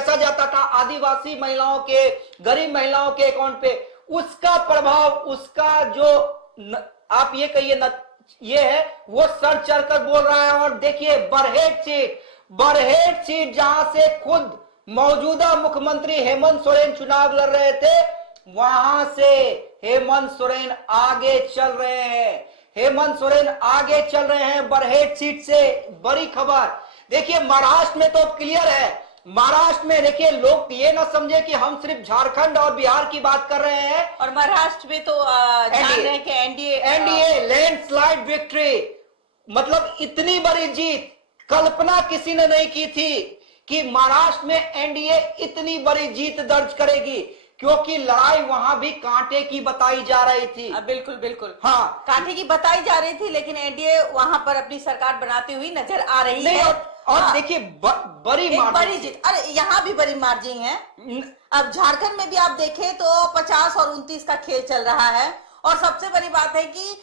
पैसा जाता था आदिवासी महिलाओं के, गरीब महिलाओं के अकाउंट पे, उसका प्रभाव, उसका जो आप ये कहिए ये है, वो सर चढ़कर बोल रहा है। और देखिए बरहेट सीट जहां से खुद मौजूदा मुख्यमंत्री हेमंत सोरेन चुनाव लड़ रहे थे, वहां से हेमंत सोरेन आगे चल रहे हैं। हेमंत सोरेन आगे चल रहे हैं बरहेट सीट से। बड़ी खबर देखिए, महाराष्ट्र में तो क्लियर है। महाराष्ट्र में देखिए, लोग ये ना समझे कि हम सिर्फ झारखंड और बिहार की बात कर रहे हैं। और महाराष्ट्र में तो जान रहे हैं कि एनडीए लैंडस्लाइड विक्ट्री, मतलब इतनी बड़ी जीत कल्पना किसी ने नहीं की थी कि महाराष्ट्र में एनडीए इतनी बड़ी जीत दर्ज करेगी, क्योंकि लड़ाई वहां भी कांटे की बताई जा रही थी। बिल्कुल बिल्कुल, हाँ, कांटे की बताई जा रही थी, लेकिन एनडीए वहां पर अपनी सरकार बनाती हुई नजर आ रही है। और देखिए बड़ी जीत, अरे यहाँ भी बड़ी मार्जिन है। अब झारखंड में भी आप देखें तो 50 और 29 का खेल चल रहा है। और सबसे बड़ी बात है कि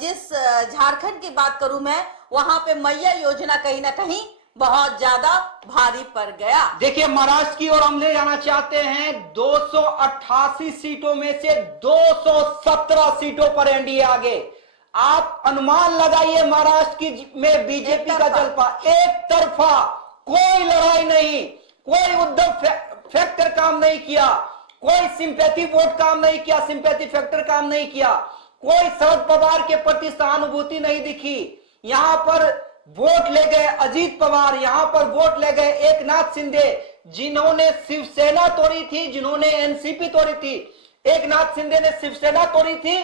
जिस झारखंड की बात करूं मैं, वहां पे मैया योजना कहीं ना कहीं बहुत ज्यादा भारी पड़ गया। देखिए, महाराष्ट्र की ओर हम ले जाना चाहते हैं। 288 सीटों में से 217 सीटों पर एनडीए आगे। आप अनुमान लगाइए, महाराष्ट्र की में बीजेपी का जलवा एक तरफा, कोई लड़ाई नहीं, कोई उद्धव फैक्टर काम नहीं किया, कोई सिंपैथी वोट काम नहीं किया, सिंपैथी फैक्टर काम नहीं किया, कोई शरद पवार के प्रति सहानुभूति नहीं दिखी। यहां पर वोट ले गए अजीत पवार, यहां पर वोट ले गए एकनाथ शिंदे, जिन्होंने शिवसेना तोड़ी थी, जिन्होंने एनसीपी तोड़ी थी। एकनाथ शिंदे ने शिवसेना तोड़ी थी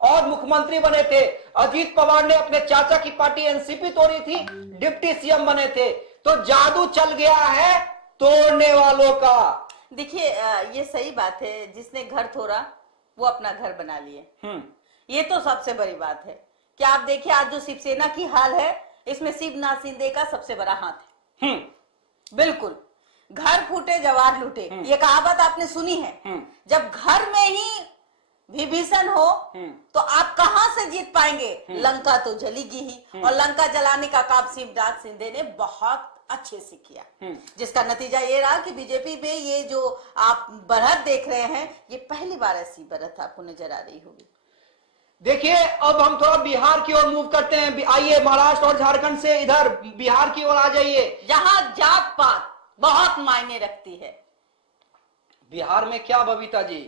और मुख्यमंत्री बने थे। अजीत पवार ने अपने चाचा की पार्टी एनसीपी तोड़ी थी, डिप्टी सीएम बने थे। तो जादू चल गया है तोड़ने वालों का। देखिए, ये सही बात है, जिसने घर तोड़ा वो अपना घर बना लिए। ये तो सबसे बड़ी बात है कि आप देखिए आज जो शिवसेना की हाल है, इसमें शिवनाथ शिंदे का सबसे बड़ा हाथ है। बिल्कुल, घर फूटे जवार लूटे, ये कहावत आपने सुनी है। जब घर में ही विभीषण हो तो आप कहां से जीत पाएंगे? लंका तो जलेगी ही, और लंका जलाने का काम शिवनाथ शिंदे ने बहुत अच्छे से किया, जिसका नतीजा ये रहा कि बीजेपी में ये जो आप बढ़त देख रहे हैं, ये पहली बार ऐसी बढ़त आपको नजर आ रही होगी। देखिए, अब हम थोड़ा बिहार की ओर मूव करते हैं। आइए, महाराष्ट्र और झारखंड से इधर बिहार की ओर आ जाइए, जहां जात पात बहुत मायने रखती है। बिहार में क्या बबीता जी,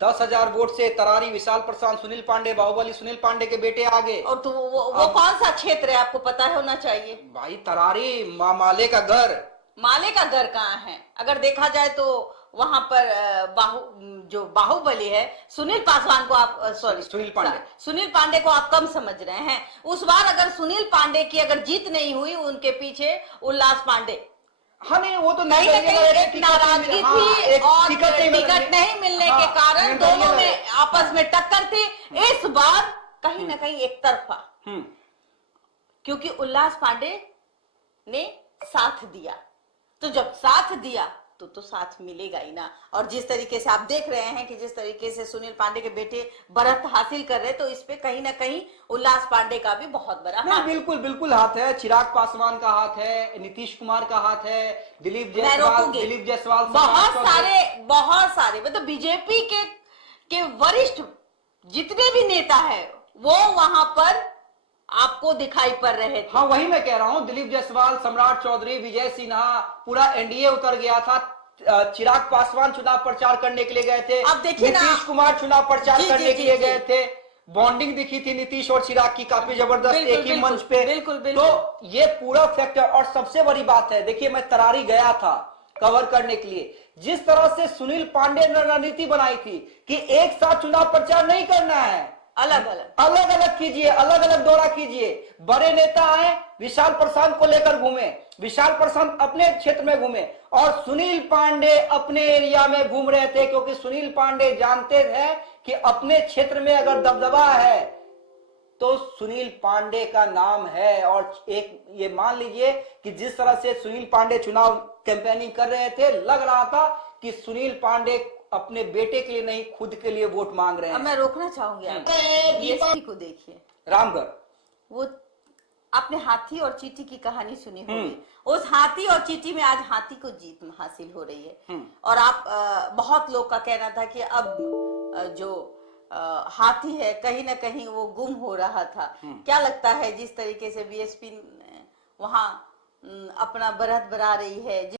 10,000 वोट से तरारी, विशाल प्रशांत, सुनील पांडे, बाहुबली सुनील पांडे के बेटे आगे। और तो वो कौन सा क्षेत्र है, आपको पता होना चाहिए भाई। तरारी माले का घर। माले का घर कहाँ है? अगर देखा जाए तो वहां पर जो बाहुबली है, सुनील पासवान को आप सुनील पांडे को आप कम समझ रहे हैं। उस बार अगर सुनील पांडे की अगर जीत नहीं हुई, उनके पीछे उल्लास पांडे, हाँ नहीं, वो तो कहीं ना कहीं एक नाराजगी थी और टिकट नहीं मिलने के कारण दोनों में आपस में टक्कर थी। इस बार कहीं ना कहीं एक तरफा, क्योंकि उल्लास पांडे ने साथ दिया। तो जब साथ दिया तो साथ मिलेगा ही ना। और जिस तरीके से आप देख रहे हैं कि जिस तरीके से सुनील पांडे के बेटे बढ़त हासिल कर रहे, तो इस पे कहीं ना कहीं उल्लास पांडे का भी बहुत बड़ा हाथ। बिल्कुल बिल्कुल हाथ है। चिराग पासवान का हाथ है, नीतीश कुमार का हाथ है, दिलीप जायसवाल, बहुत सारे मतलब बीजेपी के वरिष्ठ जितने भी नेता है वो वहां पर आपको दिखाई पड़ रहे थे। हाँ, वही मैं कह रहा हूँ। दिलीप जायसवाल, सम्राट चौधरी, विजय सिन्हा, पूरा एनडीए उतर गया था। चिराग पासवान चुनाव प्रचार करने के लिए गए थे। अब देखिए, नीतीश कुमार चुनाव प्रचार करने के लिए गए थे। बॉन्डिंग दिखी थी नीतीश और चिराग की काफी जबरदस्त, एक ही मंच पे। बिल्कुल। तो ये पूरा फैक्टर। और सबसे बड़ी बात है, देखिए, मैं तरारी गया था कवर करने के लिए। जिस तरह से सुनील पांडे ने रणनीति बनाई थी कि एक साथ चुनाव प्रचार नहीं करना है, अलग अलग कीजिए, अलग अलग दौरा कीजिए। बड़े नेता आए, विशाल प्रशांत को लेकर घूमे, विशाल प्रशांत अपने क्षेत्र में घूमे, और सुनील पांडे अपने एरिया में घूम रहे थे, क्योंकि सुनील पांडे जानते थे कि अपने क्षेत्र में अगर दबदबा है तो सुनील पांडे का नाम है। और एक ये मान लीजिए कि जिस तरह से सुनील पांडे चुनाव कैंपेनिंग कर रहे थे, लग रहा था कि सुनील पांडे अपने बेटे के लिए नहीं, खुद के लिए वोट मांग रहे हैं। अब मैं रोकना चाहूंगी आप, को देखिए, रामगढ़, वो आपने हाथी और चींटी की कहानी सुनी होगी। उस हाथी और चींटी में आज हाथी को जीत हासिल हो रही है। और आप बहुत लोग का कहना था कि अब जो हाथी है कहीं ना कहीं वो गुम हो रहा था। क्या लगता है जिस तरीके से बीएसपी वहां अपना बढ़त बढ़ा रही है,